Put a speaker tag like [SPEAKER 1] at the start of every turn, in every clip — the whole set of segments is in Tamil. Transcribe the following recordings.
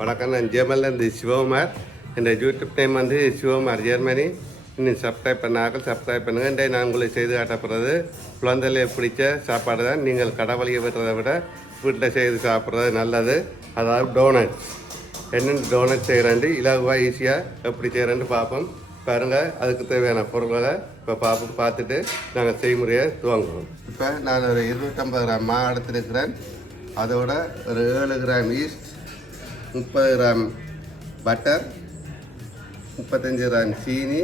[SPEAKER 1] வணக்கம் நான் ஜெர்மன்லேருந்து சிவகுமார். இந்த யூடியூப் டைம் வந்து சிவகுமார் ஜெர்மனி. இன்னும் சப்ஸ்கிரைப் பண்ணாக்கள் சப்ஸ்கிரைப் பண்ணுங்கள் இன்றைய நான் உங்களுக்கு செய்து காட்டப்படுறது குழந்தையில பிடிச்ச சாப்பாடு தான். நீங்கள் கடவுளியை விடுறதை விட வீட்டில் செய்து சாப்பிட்றது நல்லது. அதாவது டோனட்ஸ் என்னென்ன டோனட் செய்கிறேன்ட்டு இலகுவாக ஈஸியாக எப்படி செய்கிறேன்ட்டு பார்ப்போம். பாருங்கள் அதுக்கு தேவையான பொருட்களை இப்போ பார்ப்போம். பார்த்துட்டு நாங்கள் செய்முறையை துவங்குவோம். இப்போ நான் ஒரு இருநூற்றம்பது கிராம் மா எடுத்துருக்கிறேன். அதோட ஒரு ஏழு கிராம் ஈஸ்ட் முப்பது கிராம் பட்டர் முப்பத்தஞ்சு கிராம் சீனி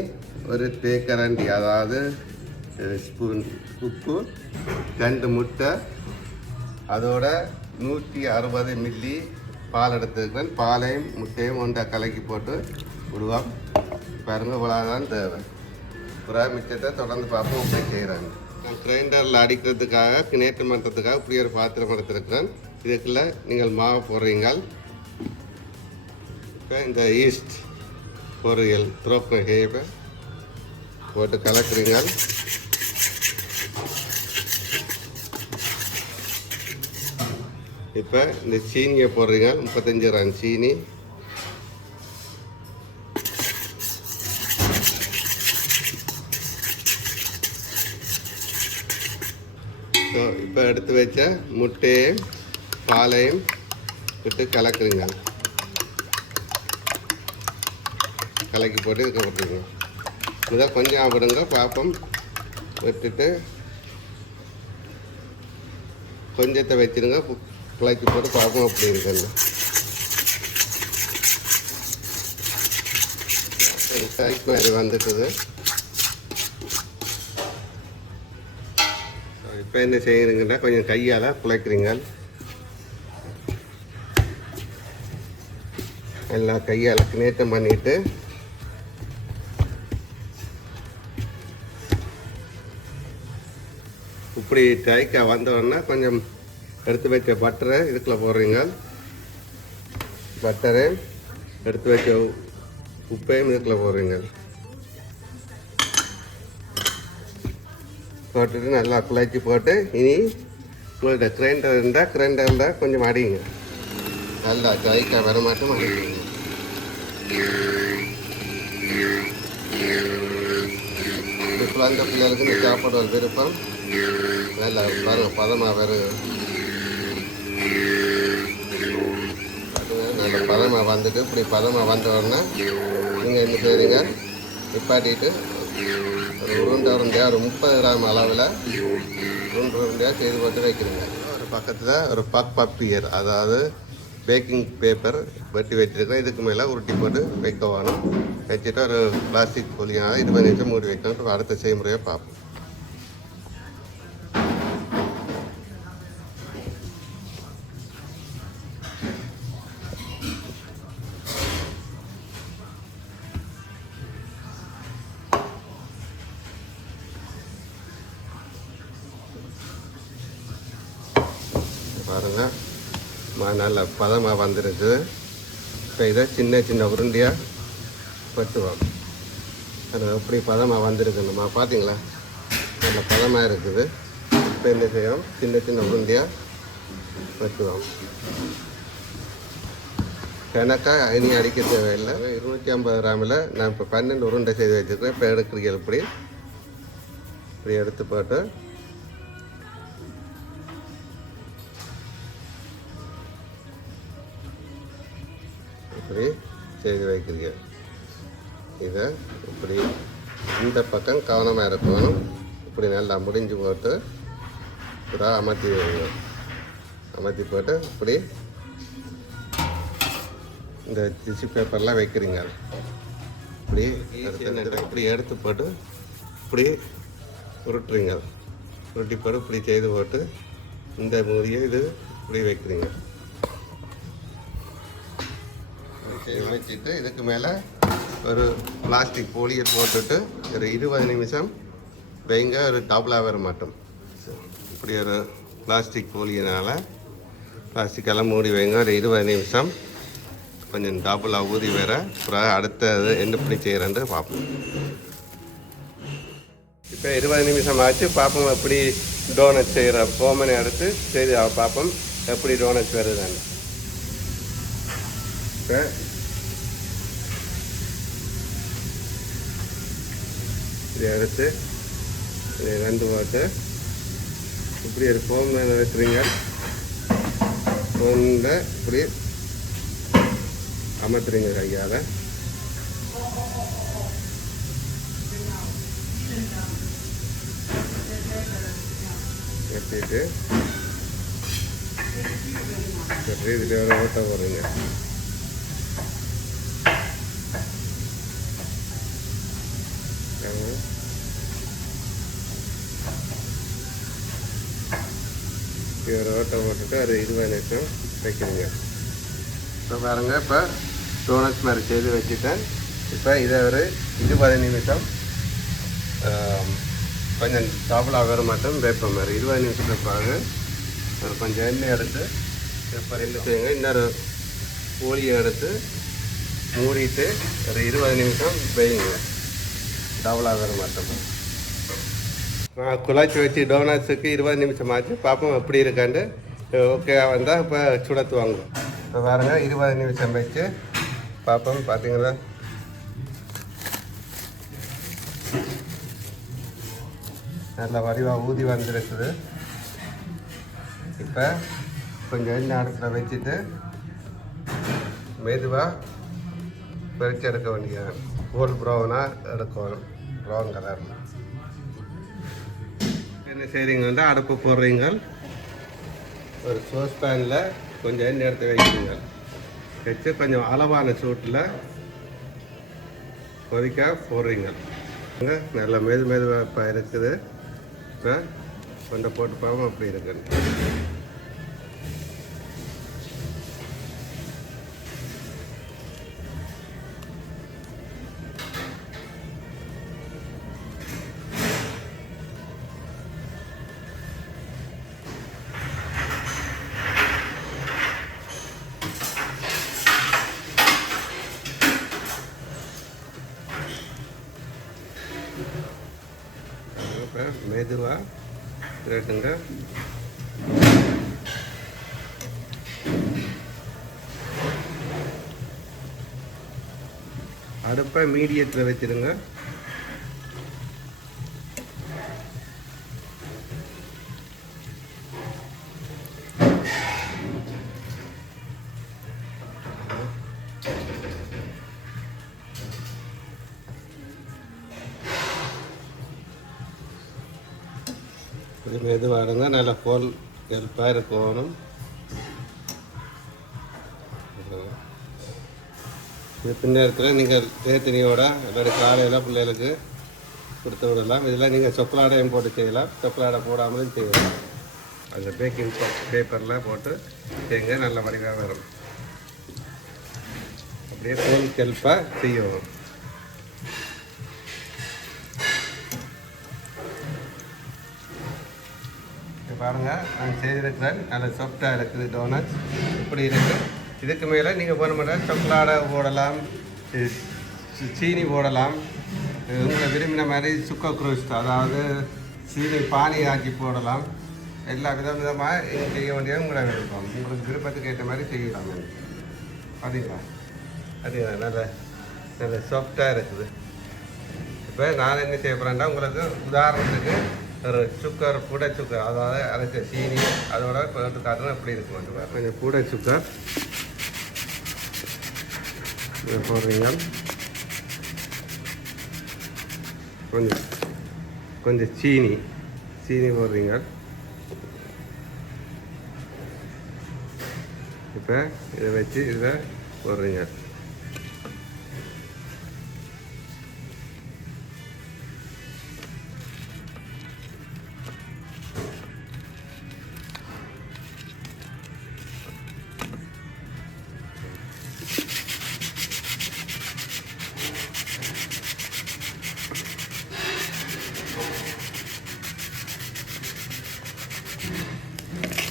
[SPEAKER 1] ஒரு தேக்கரண்டி அதாவது ஸ்பூன் உப்பு ரெண்டு முட்டை அதோட நூற்றி அறுபது மில்லி பால் எடுத்துருக்கிறேன் பாலையும் முட்டையும் ஒன்றா கலக்கி போட்டு விடுவோம். பாருங்க இவ்வளோதான் தேவை. புறா மிச்சத்தை தொடர்ந்து பார்ப்போம் இப்படி செய்கிறாங்க நான் கிரைண்டரில் அடிக்கிறதுக்காக கிணேற்றம் பண்ணுறதுக்காக இப்படி ஒரு பாத்திரம் எடுத்துருக்கிறேன். இதுக்குள்ளே நீங்கள் மாவு போடுறீங்க இப்போ இந்த ஈஸ்ட் பொரியல் துரோக்கம் ஹேவை போட்டு கலக்குறீங்க இப்போ இந்த சீனியை போடுறீங்க முப்பத்தஞ்சு கிராம் சீனி ஸோ இப்போ எடுத்து வச்ச முட்டையும் பாலையும் விட்டு கலக்குறீங்க கலக்கி போட்டு இதுக்கு போட்டுருங்க இதை கொஞ்சம் விடுங்க பார்ப்போம் விட்டுட்டு கொஞ்சத்தை வச்சிருங்க கலக்கி போட்டு பார்ப்போம் அப்படி இருக்குங்க. கைக்கு மாதிரி வந்துட்டுது. இப்போ என்ன செய்கிறீங்கன்னா கொஞ்சம் கையால் குழைக்கிறீங்க எல்லாம் கையால் நேற்றம் பண்ணிவிட்டு இப்படி டைக்கா வந்தோடனே கொஞ்சம் எடுத்து வைக்க பட்டரை இதுக்குள்ள போடுறீங்க. பட்டரு எடுத்து வைக்க உ- உப்பையும் இதுக்குள்ள போடுறீங்க. போட்டுட்டு நல்லா குழச்சி போட்டு இனி உங்கள்கிட்ட கிரைண்டர் இருந்தால் கிரைண்டரில் கொஞ்சம் அடிங்க. நல்லா டைக்கா வர மாட்டோம் அடிங்க. இப்போ அந்த பிள்ளைகளுக்கு இந்த சாப்பாடு ஒரு விருப்பம். நல்லா பாருங்க பதமாக வருது நல்ல பதமாக வந்துட்டு இப்படி பதமாக வந்த உடனே நீங்கள் என்ன செய்றீங்க? நிப்பாட்டிட்டு ஒரு உருண்டை உருண்டையாக ஒரு முப்பது கிராம் அளவில் உருண்டை உருண்டையாக செய்து போட்டு வைக்கிறீங்க. ஒரு பக்கத்தில் ஒரு பக் பப்பியர் அதாவது பேக்கிங் பேப்பர் வெட்டி வச்சிருக்கேன். இதுக்கு மேலே உருட்டி போட்டு வைக்க வேணும். வச்சுட்டு ஒரு பிளாஸ்டிக் பொலியினால் இது பண்ணி வச்சு மூடி வைக்கணும் அடுத்த செய்முறையை பார்ப்போம். பாருங்கள் நல்ல பதமாக வந்துருக்குது. இப்போ இதை சின்ன சின்ன உருண்டையாக பட்டுவோம் அது எப்படி பதமாக வந்திருக்குன்னுமா பார்த்தீங்களா நல்ல பதமாக இருக்குது. இப்போ என்ன செய்வோம் சின்ன சின்ன உருண்டையாக பட்டுவோம் கணக்காக இனி அடிக்க தேவையில்லை. இருநூற்றி ஐம்பது கிராமில் நான் இப்போ பன்னெண்டு உருண்டை செய்து வச்சுருக்கேன். இப்போ எடுக்கிறீங்க இப்படி. இப்படி எடுத்து போட்டு இப்படி செய்து வைக்கிறீங்க இதை இப்படி இந்த பக்கம் கவனமாக இருக்கணும். இப்படி நல்லா முடிஞ்சு போட்டு புறா அமர்த்தி வைங்க. அமர்த்தி போட்டு இப்படி இந்த டிஷ்யூ பேப்பர்லாம் வைக்கிறீங்க. இப்படி எடுத்து இப்படி எடுத்து போட்டு இப்படி உருட்டுறீங்க. உருட்டி போட்டு இப்படி செய்து போட்டு இந்த மூடியை இது இப்படி வைக்கிறீங்க. வச்சுட்டு இதுக்கு மேலே ஒரு பிளாஸ்டிக் போலியை போட்டுட்டு ஒரு இருபது நிமிஷம் வைங்க ஒரு டபுளாக வர மாட்டோம். இப்படி ஒரு பிளாஸ்டிக் போலியினால் பிளாஸ்டிக்கெல்லாம் மூடி வைங்க. ஒரு இருபது நிமிஷம் கொஞ்சம் டபுளாக ஊதி வர அப்புறம் அடுத்தது என்ன இப்படி செய்கிறேன்னு பார்ப்போம். இப்போ இருபது நிமிஷம் ஆச்சு. பார்ப்போம் எப்படி டோனட் செய்கிற ஃபோமனை எடுத்து செய்து பார்ப்போம் எப்படி டோனட் வருதுன்னு. இப்போ இதை எடுத்து இதை ரெண்டு பார்த்து இப்படி ஒரு ஃபோம் வச்சுருங்க. ஃபோனில் இப்படி அமர்த்துறீங்க கையால். கட்டிட்டு சரி இதில் ஒரு ஓட்ட போகிறீங்க பாருங்க. இப்படி ஒரு ஓட்டம் போட்டுட்டு ஒரு இருபது நிமிஷம் வைக்கிறீங்க. இப்போ பாருங்க இப்போ டோனட்ஸ் மாதிரி செய்து வச்சுட்டேன். இப்போ இதை ஒரு இருபது நிமிஷம் கொஞ்சம் சாப்பிட வர மாட்டோம் வேப்ப மாதிரி. இருபது நிமிஷம் வைப்பாங்க ஒரு கொஞ்சம் எண்ணெய் எடுத்து இப்போ ரெண்டு செய்யுங்க. இன்னொரு கோழியை எடுத்து மூடிட்டு ஒரு இருபது நிமிஷம் வையுங்க. டபுளாக வர மாட்டோம். நான் குழாச்சி வச்சு டோனட்ஸுக்கு இருபது நிமிஷம் ஆச்சு. பார்ப்போம் எப்படி இருக்காண்டு ஓகே வந்தால் இப்போ சுடத்து வாங்குவோம். இப்போ பாருங்க இருபது நிமிஷம் வச்சு பார்ப்போம் பார்த்தீங்களா நல்ல வடிவாக ஊதி வந்துருக்குது. இப்போ கொஞ்சம் எண்ணெய் அடுப்பில் வச்சுட்டு மெதுவாக பறிச்சு எடுக்க வேண்டியது கோல்ட் ப்ரௌனாக எடுக்கணும். ப்ரௌன் கலர் என்ன செய்கிறீங்க வந்து அடுப்பு போடுறீங்க. ஒரு சோஸ் பேனில் கொஞ்சம் எண்ணெய் எடுத்து வைக்கிறீங்க. வச்சு கொஞ்சம் அளவான சூட்டில் கொதிக்க போடுறீங்க. நல்லா நல்ல மெது மெதுவாக இப்போ இருக்குது. கொஞ்சம் போட்டு பார்ப்போம் அப்படி இருக்குன்னு மெதுவாக திரட்டுங்க அடுப்பை மீடியத்தில் வச்சிருங்க இது மெதுவாக இருங்க நல்லா கோல் ஹெல்ப்பாக இருக்கணும். இது பின்னேரத்தில் நீங்கள் தேத்தனியோட இல்லாட்டி காலையில் பிள்ளைகளுக்கு கொடுத்து விடலாம். இதில் நீங்கள் சொக்கலாடையும் போட்டு செய்யலாம். சொக்கலாடை போடாமலும் செய்யலாம். அந்த பேக்கிங் பேப்பரில் போட்டு செய்யுங்க நல்ல வடிவாக வரும். அப்படியே கோல் ஹெல்ப்பாக செய்யணும். பாருங்கள் நாங்கள் நான் செய்திருக்கிறேன். நல்ல சாஃப்டாக இருக்குது டோனட்ஸ் இப்படி இருக்குது இதுக்கு மேலே நீங்கள் போன மாட்டேன் சாக்லாடை போடலாம். சீனி போடலாம். உங்களை விரும்பின மாதிரி சுக்கா குரூஸ்ட் அதாவது சீனி பானி ஆக்கி போடலாம். எல்லா விதம் விதமாக செய்ய வேண்டியது உங்களை விருப்பம். உங்களுக்கு விருப்பத்துக்கு ஏற்ற மாதிரி செய்யலாம். பார்த்தீங்களா பார்த்தீங்களா நல்ல நல்ல சாஃப்டாக இருக்குது. இப்போ நான் என்ன செய்ய போகிறேன்னா உங்களுக்கு உதாரணத்துக்கு சுக்கர் கூட சுக்கர். அதாவது அரைச்ச சீனி அதோட போட்டு காட்டுறது எப்படி இருக்கும் வந்து கொஞ்சம் கூட சுக்கர். போடுறீங்க. கொஞ்சம் கொஞ்சம் சீனி சீனி போடுறீங்க. இப்போ இதை வச்சு இதை போடுறீங்க.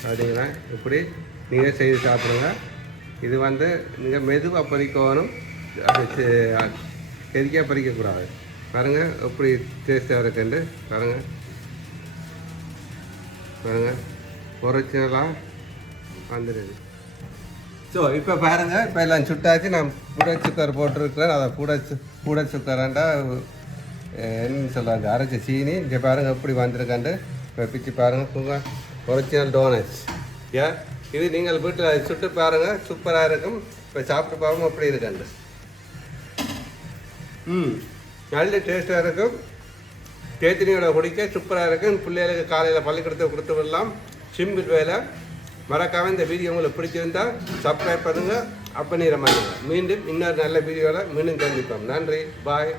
[SPEAKER 1] அப்படிங்களா? இப்படி நீங்கள் செய்து சாப்பிடுங்க. இது வந்து நீங்கள் மெதுவாக பறிக்கணும். அது பறிக்கக்கூடாது. பாருங்கள் எப்படி டேஸ்ட்டாக இருக்குண்டு பாருங்கள் பாருங்கள் ஒரிஜினலாக வந்துடுது ஸோ இப்போ பாருங்க இப்போ எல்லாம் சுட்டாச்சு. நான் கூட சுக்கர் போட்டிருக்கிறேன். அதை கூட கூட சுக்கரண்டா என்னன்னு சொல்லுவாங்க சொல்கிறாங்க அரைச்ச சீனி. இங்கே பாருங்க எப்படி வந்திருக்காண்டு இப்போ பிச்சு பாருங்க ஒரிஜினல் டோனட்ஸ் ஏன் இது நீங்கள் வீட்டில் சுட்டு பாருங்கள் சூப்பராக இருக்கும். இப்போ சாப்பிட்டு பாருங்க அப்படி இருக்கு ம் நல்ல டேஸ்ட்டாக இருக்கும். தேத்தினியோட குடிக்க சூப்பராக இருக்கும். பிள்ளைகளுக்கு காலையில் பள்ளிக்கூடத்தை கொடுத்து விடலாம். சிம்பிள் வேலை. மறக்காம இந்த வீடியோ உங்களுக்கு பிடிச்சிருந்தால் சப்ஸ்கிரைப் பண்ணுங்கள் அப்போ நீரை மீண்டும் இன்னொரு நல்ல வீடியோவில் மீண்டும் சந்திப்போம். நன்றி. பாய்